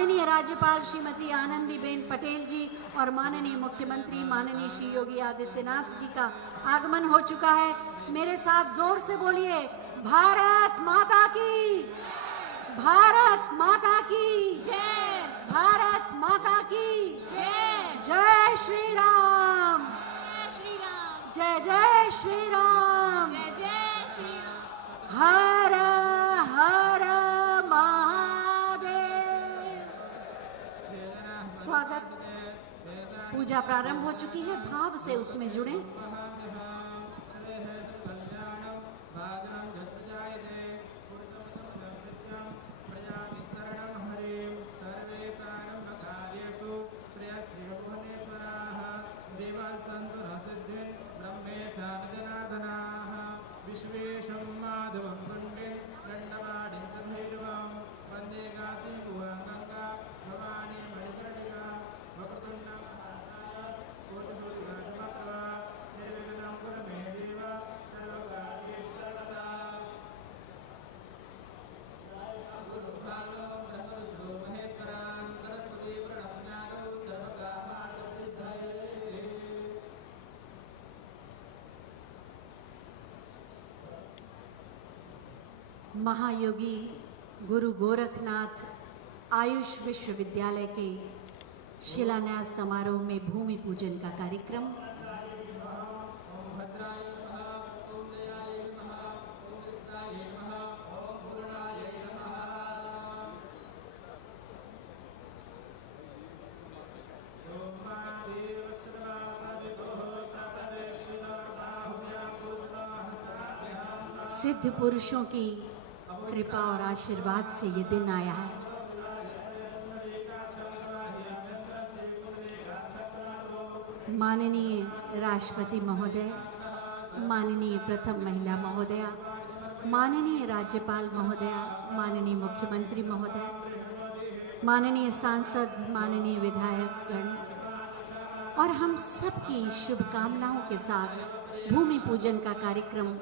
माननीय राज्यपाल श्रीमती आनंदीबेन पटेल जी और माननीय मुख्यमंत्री माननीय श्री योगी आदित्यनाथ जी का आगमन हो चुका है। मेरे साथ जोर से बोलिए, भारत माता की, भारत माता की जय, भारत माता की जय, जय श्री राम, जय श्री राम, जय जय श्री राम, जय जय श्री राम। हर हर महादेव। स्वागत। पूजा प्रारंभ हो चुकी है, भाव से उसमें जुड़े। महायोगी गुरु गोरखनाथ आयुष विश्वविद्यालय के शिलान्यास समारोह में भूमि पूजन का कार्यक्रम। सिद्ध पुरुषों की कृपा और आशीर्वाद से ये दिन आया है। माननीय राष्ट्रपति महोदय, माननीय प्रथम महिला महोदया, माननीय राज्यपाल महोदया, माननीय मुख्यमंत्री महोदय, माननीय सांसद, माननीय विधायकगण और हम सबकी शुभकामनाओं के साथ भूमि पूजन का कार्यक्रम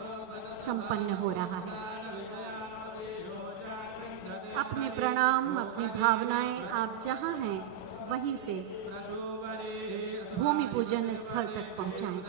संपन्न हो रहा है। अपने प्रणाम, अपनी भावनाएं आप जहां हैं वहीं से भूमि पूजन स्थल तक पहुंचाएं।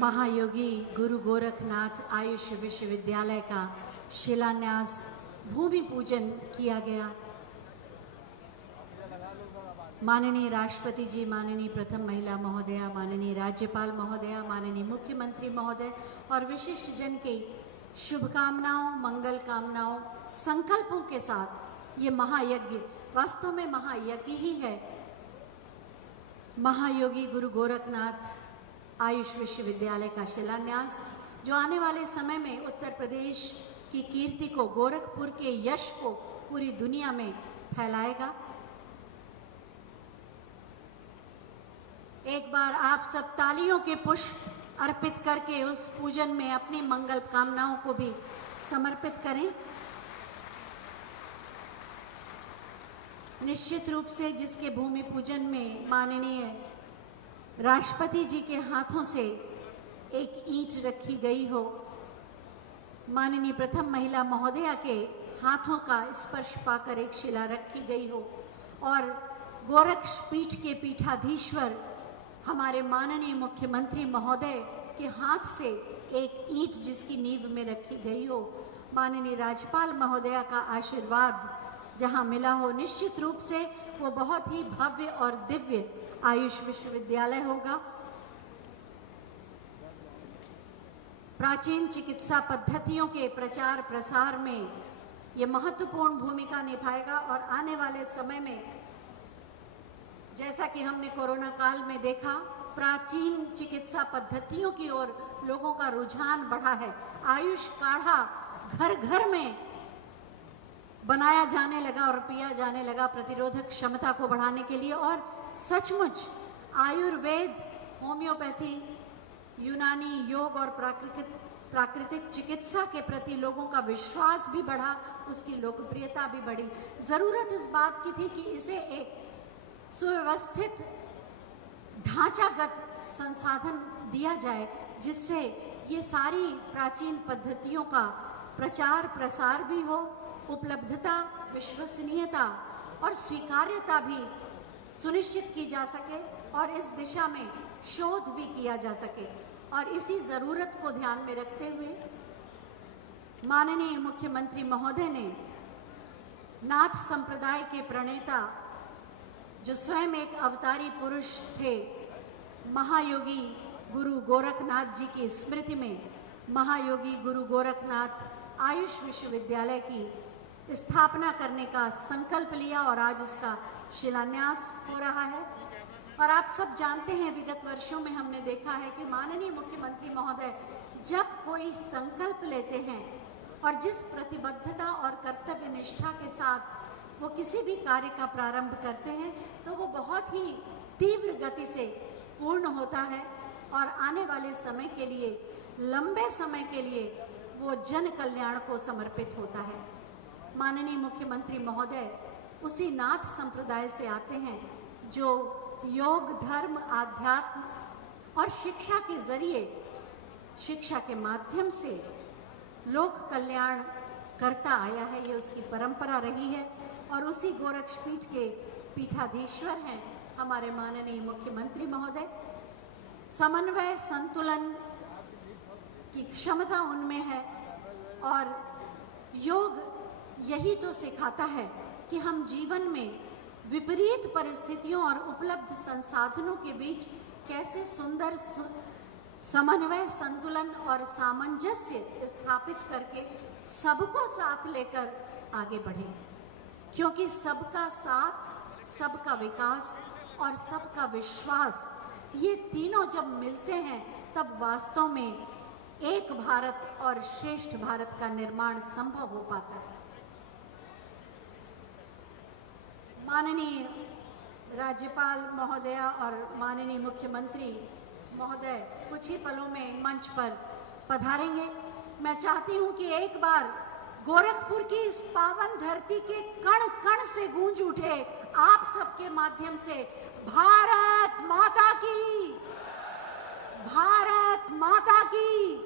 महायोगी गुरु गोरखनाथ आयुष विश्वविद्यालय का शिलान्यास भूमि पूजन किया गया। माननीय राष्ट्रपति जी, माननीय प्रथम महिला महोदया, माननीय राज्यपाल महोदया, माननीय मुख्यमंत्री महोदय और विशिष्ट जन की शुभकामनाओं, मंगल कामनाओं, संकल्पों के साथ ये महायज्ञ वास्तव में महायज्ञ ही है। महायोगी गुरु गोरखनाथ आयुष विश्वविद्यालय का शिलान्यास जो आने वाले समय में उत्तर प्रदेश की कीर्ति को, गोरखपुर के यश को पूरी दुनिया में फैलाएगा। एक बार आप सब तालियों के पुष्प अर्पित करके उस पूजन में अपनी मंगल कामनाओं को भी समर्पित करें। निश्चित रूप से जिसके भूमि पूजन में माननीय राष्ट्रपति जी के हाथों से एक ईंट रखी गई हो, माननीय प्रथम महिला महोदया के हाथों का स्पर्श पाकर एक शिला रखी गई हो और गोरक्षपीठ के पीठाधीश्वर हमारे माननीय मुख्यमंत्री महोदय के हाथ से एक ईंट जिसकी नींव में रखी गई हो, माननीय राज्यपाल महोदया का आशीर्वाद जहां मिला हो, निश्चित रूप से वो बहुत ही भव्य और दिव्य आयुष विश्वविद्यालय होगा। प्राचीन चिकित्सा पद्धतियों के प्रचार प्रसार में ये महत्वपूर्ण भूमिका निभाएगा और आने वाले समय में जैसा कि हमने कोरोना काल में देखा, प्राचीन चिकित्सा पद्धतियों की ओर लोगों का रुझान बढ़ा है। आयुष काढ़ा घर घर में बनाया जाने लगा और पिया जाने लगा प्रतिरोधक क्षमता को बढ़ाने के लिए, और सचमुच आयुर्वेद, होम्योपैथी, यूनानी योग और प्राकृतिक चिकित्सा के प्रति लोगों का विश्वास भी बढ़ा, उसकी लोकप्रियता भी बढ़ी। जरूरत इस बात की थी कि इसे एक सुव्यवस्थित ढांचागत संसाधन दिया जाए जिससे ये सारी प्राचीन पद्धतियों का प्रचार प्रसार भी हो, उपलब्धता, विश्वसनीयता और स्वीकार्यता भी सुनिश्चित की जा सके और इस दिशा में शोध भी किया जा सके। और इसी जरूरत को ध्यान में रखते हुए माननीय मुख्यमंत्री महोदय ने नाथ संप्रदाय के प्रणेता जो स्वयं एक अवतारी पुरुष थे, महायोगी गुरु गोरखनाथ जी की स्मृति में महायोगी गुरु गोरखनाथ आयुष विश्वविद्यालय की स्थापना करने का संकल्प लिया और आज उसका शिलान्यास हो रहा है। और आप सब जानते हैं, विगत वर्षों में हमने देखा है कि माननीय मुख्यमंत्री महोदय जब कोई संकल्प लेते हैं और जिस प्रतिबद्धता और कर्तव्य निष्ठा के साथ वो किसी भी कार्य का प्रारंभ करते हैं तो वो बहुत ही तीव्र गति से पूर्ण होता है और आने वाले समय के लिए, लंबे समय के लिए वो जन कल्याण को समर्पित होता है। माननीय मुख्यमंत्री महोदय उसी नाथ संप्रदाय से आते हैं जो योग, धर्म, आध्यात्म और शिक्षा के जरिए, शिक्षा के माध्यम से लोक कल्याण करता आया है। ये उसकी परंपरा रही है और उसी गोरक्षपीठ के पीठाधीश्वर हैं हमारे माननीय मुख्यमंत्री महोदय। समन्वय, संतुलन की क्षमता उनमें है और योग यही तो सिखाता है कि हम जीवन में विपरीत परिस्थितियों और उपलब्ध संसाधनों के बीच कैसे सुंदर समन्वय, संतुलन और सामंजस्य स्थापित करके सबको साथ लेकर आगे बढ़ें, क्योंकि सबका साथ, सबका विकास और सबका विश्वास, ये तीनों जब मिलते हैं तब वास्तव में एक भारत और श्रेष्ठ भारत का निर्माण संभव हो पाता है। माननीय राज्यपाल महोदया और माननीय मुख्यमंत्री महोदय कुछ ही पलों में मंच पर पधारेंगे। मैं चाहती हूं कि एक बार गोरखपुर की इस पावन धरती के कण कण से गूंज उठे आप सबके माध्यम से भारत माता की, भारत माता की,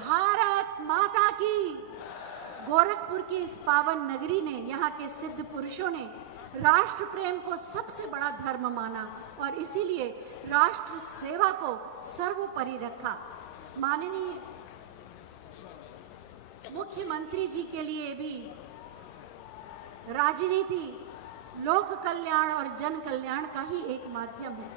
भारत माता की। गोरखपुर की इस पावन नगरी ने, यहाँ के सिद्ध पुरुषों ने राष्ट्र प्रेम को सबसे बड़ा धर्म माना और इसीलिए राष्ट्र सेवा को सर्वोपरि रखा। माननीय मुख्यमंत्री जी के लिए भी राजनीति लोक कल्याण और जन कल्याण का ही एक माध्यम है।